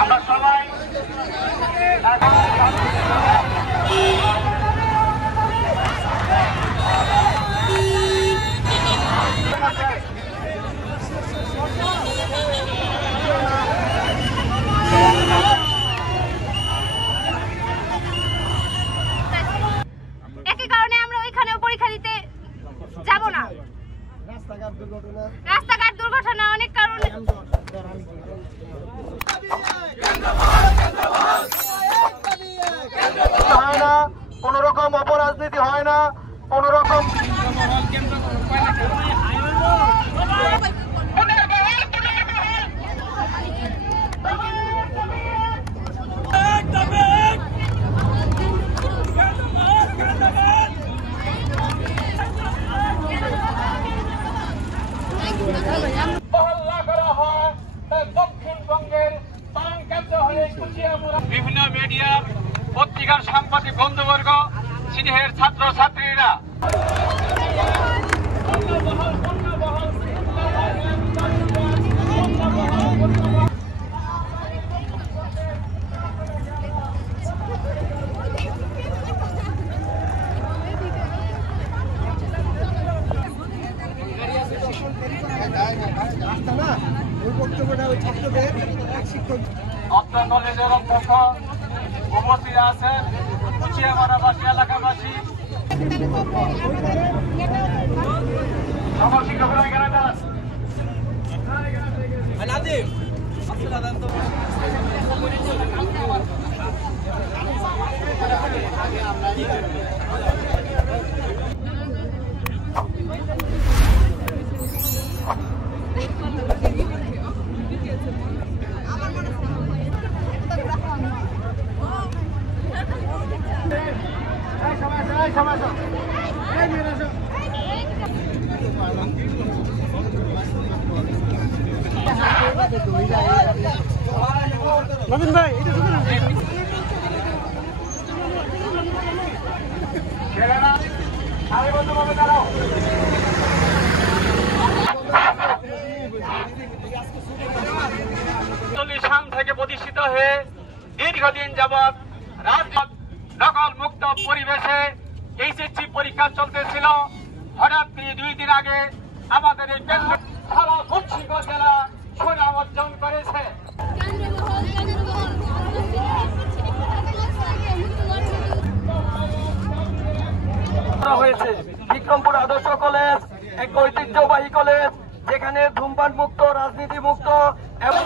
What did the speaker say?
আমরা সবাই একই কারণে আমরা ওইখানে পরীক্ষা দিতে যাব না। রাস্তাঘাট দুর্ঘটনা অনেক কারণে। হয় না, কোন রকম অপরাজনীতি হয় না, কোন রকম দক্ষিণবঙ্গের বিভিন্ন মিডিয়া পত্রিকার সাংবাদিক বন্ধুবর্গ, সিনিয়র ছাত্র ছাত্রীরা অত্র কলেজের অধ্যক্ষ উপস্থিত আছেন, কুচিয়ামারাবাসী এলাকাবাসী সকল শিক্ষকরা এখানে দাঁড়ান। নবীন ভাই সাল থেকে প্রতিষ্ঠিত হয়ে দীর্ঘদিন যাবৎ রাজপথ নকল মুক্ত পরিবেশে এইচএসসি পরীক্ষা চলতেছিল। হঠাৎ 2 দিন আগে আমাদের এই সারা মুন্সিগঞ্জ জেলা সুনাম অর্জন করেছে। হয়েছে বিক্রমপুর আদর্শ কলেজ এক ঐতিহ্যবাহী কলেজ, যেখানে ধূমপান মুক্ত, রাজনীতি মুক্ত এবং